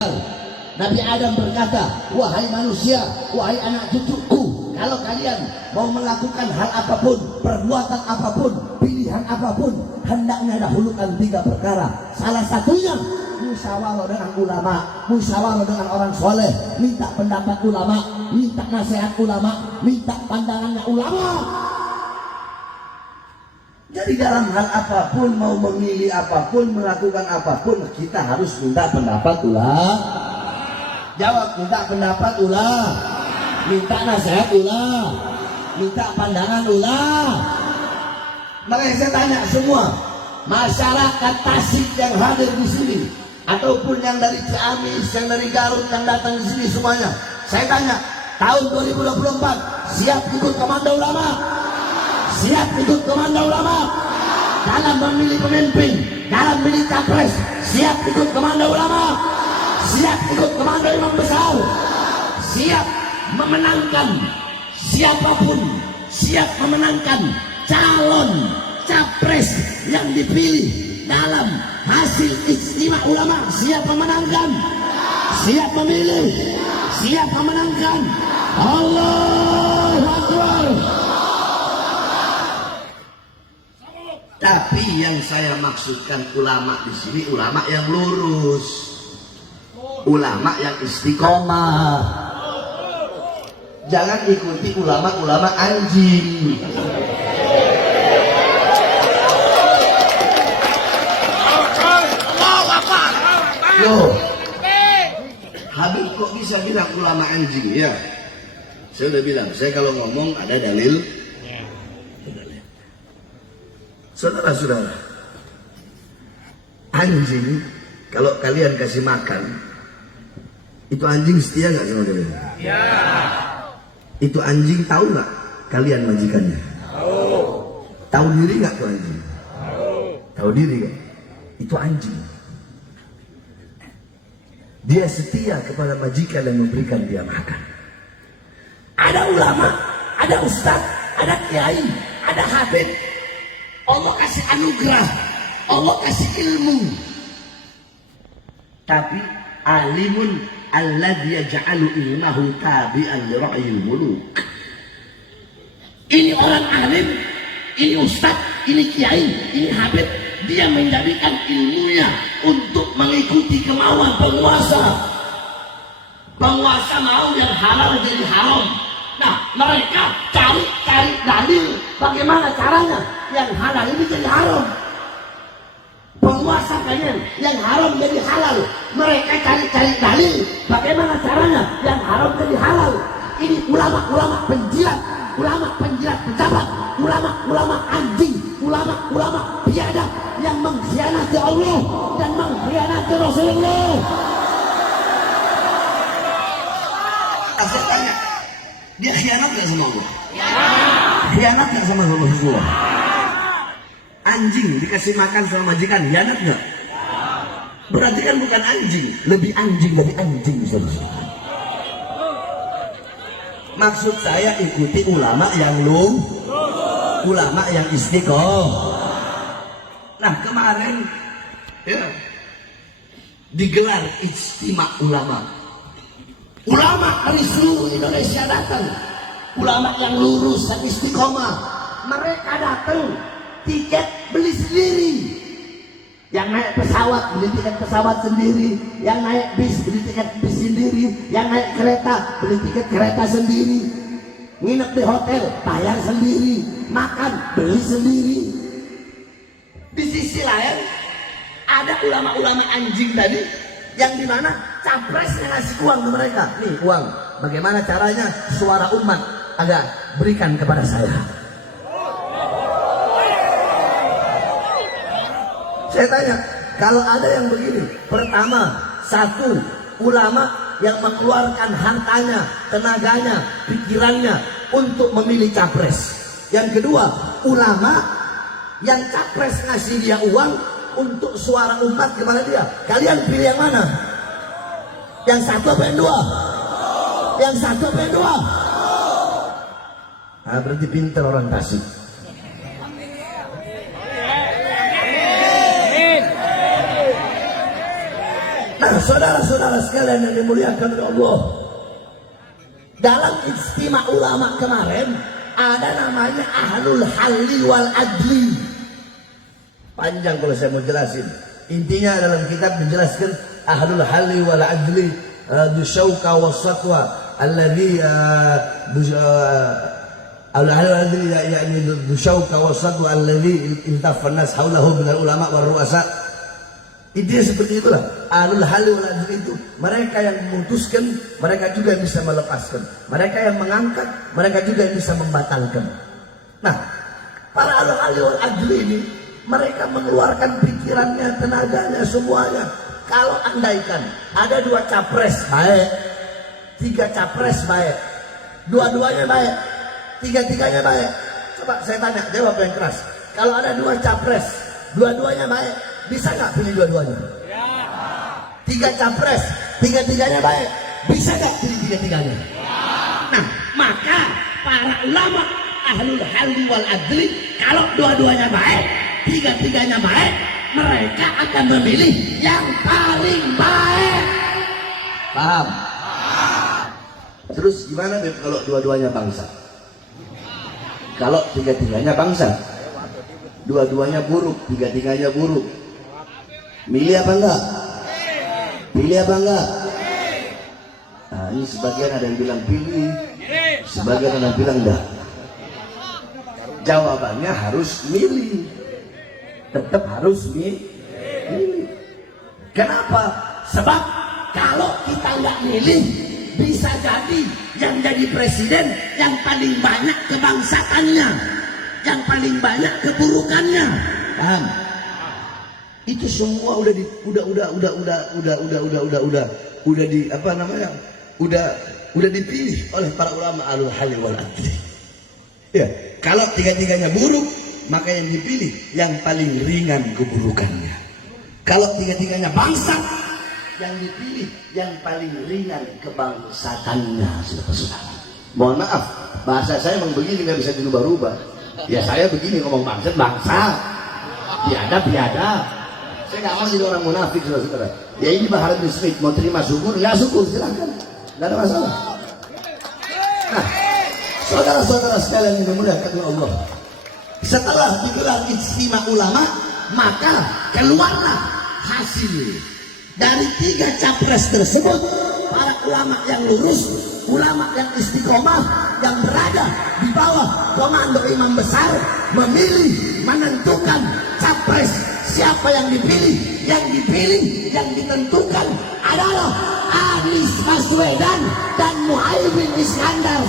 Nabi Adam berkata, wahai manusia, wahai anak cucuku, kalau kalian mau melakukan hal apapun, perbuatan apapun, pilihan apapun, hendaknya dahulukan 3 perkara. Salah satunya musyawarah dengan ulama, musyawarah dengan orang soleh, minta pendapat ulama, minta nasihat ulama, minta pandangannya ulama. Jadi dalam hal apapun, mau memilih apapun, melakukan apapun, kita harus minta pendapat ulama. Jawab, minta pendapat ulama, minta nasihat ulama, minta pandangan ulama. Makanya saya tanya semua masyarakat Tasik yang hadir di sini, ataupun yang dari Ciamis, yang dari Garut, yang datang di sini semuanya, saya tanya, tahun 2024 siap ikut komando ulama? Siap ikut komando ulama? Dalam memilih pemimpin, dalam memilih capres, siap ikut komando ulama? Siap ikut komando imam besar? Siap memenangkan siapapun, siap memenangkan calon capres yang dipilih dalam hasil ijtima ulama? Siap memenangkan? Siap memilih? Siap memenangkan? Allahu Akbar. Tapi yang saya maksudkan ulama di sini ulama yang lurus, ulama yang istiqomah. Jangan ikuti ulama-ulama anjing. Loh, Habib kok bisa bilang ulama anjing ya? Saya udah bilang, saya kalau ngomong ada dalil. Saudara-saudara, anjing kalau kalian kasih makan, itu anjing setia nggak sama kalian? Ya. Itu anjing tahu nggak kalian majikannya? Tahu. Tahu diri nggak tuh anjing? Tahu. Tahu diri nggak? Itu anjing. Dia setia kepada majikan yang memberikan dia makan. Ada ulama, ada ustadz, ada kiai, ada habib. Allah kasih anugerah, Allah kasih ilmu. Tapi alimun alladzi yaj'alu ilmahu tabi'an li ra'yil muluk. Ini orang alim, ini ustaz, ini kiai, ini habib, dia menjadikan ilmunya untuk mengikuti kemauan penguasa. Penguasa mau yang halal jadi haram. Nah, mereka cari dalil bagaimana caranya yang halal ini jadi haram. Penguasa pengen yang haram jadi halal, mereka cari dalil bagaimana caranya yang haram jadi halal. Ini ulama-ulama penjilat, ulama-penjilat pejabat, ulama-ulama anjing, ulama-ulama biadab yang mengkhianati Allah dan mengkhianati Rasulullah. Saya tanya, dia khianat gak sama Allah? Khianat gak sama Rasulullah? Anjing dikasih makan sama majikan, khianat gak? Berarti kan bukan anjing, lebih anjing. Maksud saya ikuti ulama yang ulama yang istiqomah. Nah kemarin ya, digelar ijtima ulama. Ulama dari seluruh Indonesia datang, ulama yang lurus dan istiqomah. Mereka datang, tiket beli sendiri. Yang naik pesawat beli tiket pesawat sendiri, yang naik bis beli tiket bis sendiri, yang naik kereta beli tiket kereta sendiri, nginep di hotel bayar sendiri, makan beli sendiri. Di sisi lain ada ulama-ulama anjing tadi yang dimana capresnya ngasih uang ke mereka. Nih uang, bagaimana caranya suara umat agar berikan kepada saya. Saya tanya, kalau ada yang begini, pertama, satu, ulama yang mengeluarkan hartanya, tenaganya, pikirannya untuk memilih capres. Yang kedua, ulama yang capres ngasih dia uang untuk suara umat kepada dia. Kalian pilih yang mana? Yang satu apa yang dua? Yang satu apa yang dua? Nah, berarti pintar orang Tasik. Nah Nah, saudara-saudara sekalian yang dimuliakan oleh Allah, dalam istimewa ulama kemarin ada namanya ahlul halli wal adli. Panjang kalau saya mau jelasin. Intinya dalam kitab menjelaskan ahlul halli wal adli dusyauka wasatwa alladhi al-adli yani dusyauka wasatwa alladhi iltafan nas haulahu minal ulama wal ru'asa. Intinya seperti itulah. Ahlul halli wal adli itu mereka yang memutuskan, mereka juga yang bisa melepaskan. Mereka yang mengangkat, mereka juga yang bisa membatalkan. Nah, para ahlul halli wal adli ini mereka mengeluarkan pikirannya, tenaganya, semuanya. Kalau andaikan ada 2 capres baik, 3 capres baik, dua-duanya baik, tiga-tiganya baik. Coba saya tanya, jawab yang keras. Kalau ada 2 capres, dua-duanya baik, bisa nggak pilih dua-duanya? 3 capres, tiga-tiganya baik, bisa nggak pilih tiga-tiganya? Nah, maka para ulama ahlul halli wal adli, kalau dua-duanya baik, tiga-tiganya baik, mereka akan memilih yang paling baik. Paham? Terus gimana Beb kalau dua-duanya bangsa? Kalau tiga-tiganya bangsa, dua-duanya buruk, tiga-tiganya buruk, milih apa enggak? Pilih apa enggak? Nah, ini sebagian ada yang bilang pilih, sebagian ada yang bilang enggak. Jawabannya harus milih, tetap harus milih. Kenapa? Sebab kalau kita nggak milih, bisa jadi yang jadi presiden yang paling banyak kebangsatannya, yang paling banyak keburukannya. Paham? Itu semua udah di apa namanya? Udah dipilih oleh para ulama ahlul halli wal adli. Ya, kalau tiga-tiganya buruk, maka yang dipilih yang paling ringan keburukannya. Kalau tiga-tiganya bangsa, yang dipilih yang paling ringan kebangsatannya. Saudara-saudara, mohon maaf, bahasa saya memang begini, nggak bisa dirubah-rubah. Ya saya begini ngomong bangsa, biada. Saya nggak mau jadi orang munafik, saudara-saudara. Ya ini Bahar bin Smith, mau terima syukur, ya syukur, silahkan, nggak ada masalah. Nah, saudara-saudara sekalian yang dimuliakan oleh Allah, setelah digelar ijtima ulama, maka keluarlah hasil dari 3 capres tersebut. Para ulama yang lurus, ulama yang istiqomah, yang berada di bawah komando imam besar, memilih, menentukan capres. Siapa yang dipilih? Yang dipilih, yang ditentukan adalah Anies Baswedan dan Muhaimin Iskandar.